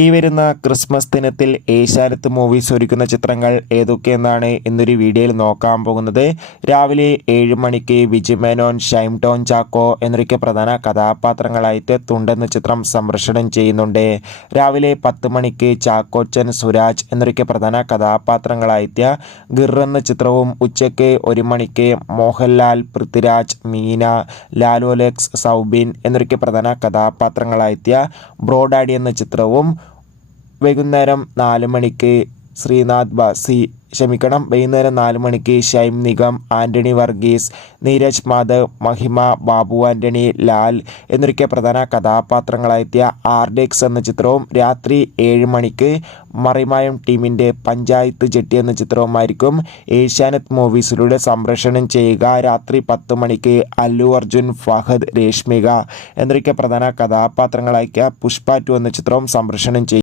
ഈ വരുന്ന ക്രിസ്മസ് ദിനത്തിൽ ഏഷ്യാനെറ്റ് മൂവീസ് ഒരുക്കുന്ന ചിത്രങ്ങൾ ഏതൊക്കെയെന്നാണ് ഇന്നൊരു വീഡിയോയിൽ നോക്കാൻ പോകുന്നത്. രാവിലെ 7 മണിക്ക് വിജയ് മേനോൻ, ഷൈം ടോൺ ചാക്കോ എന്നൊക്കെ പ്രധാന കഥാപാത്രങ്ങളായിട്ട് തുണ്ടെന്ന ചിത്രം സംപ്രേഷണം ചെയ്യുന്നുണ്ട്. രാവിലെ 10 മണിക്ക് ചാക്കോച്ചൻ, സുരാജ് എന്നൊക്കെ പ്രധാന കഥാപാത്രങ്ങളായിട്ട് ഗിർ എന്ന ചിത്രവും, ഉച്ചയ്ക്ക് 1 മണിക്ക് മോഹൻലാൽ, പൃഥ്വിരാജ്, മീന, ലാലോലെക്സ്, സൗബിൻ എന്നൊക്കെ പ്രധാന കഥാപാത്രങ്ങളായിട്ട് ബ്രോഡാഡി എന്ന ചിത്രവും, വൈകുന്നേരം 4 മണിക്ക് വൈകുന്നേരം 4 മണിക്ക് ഷൈം നിഗം, ആൻ്റണി വർഗീസ്, നീരജ് മാധവ്, മഹിമ, ബാബു ആൻ്റണി, ലാൽ എന്നൊക്കെ പ്രധാന കഥാപാത്രങ്ങളായെത്തിയ ആർഡെക്സ് എന്ന ചിത്രവും, രാത്രി 7 മണിക്ക് മറിമായം ടീമിൻ്റെ പഞ്ചായത്ത് ജെട്ടി എന്ന ചിത്രവുമായിരിക്കും ഏഷ്യാനെറ്റ് മൂവീസിലൂടെ സംപ്രേഷണം ചെയ്യുക. രാത്രി 10 മണിക്ക് അല്ലു അർജുൻ, ഫഹദ്, രേഷ്മിക എന്നൊക്കെ പ്രധാന കഥാപാത്രങ്ങളായ പുഷ്പ 2 എന്ന ചിത്രവും സംപ്രേഷണം ചെയ്യും.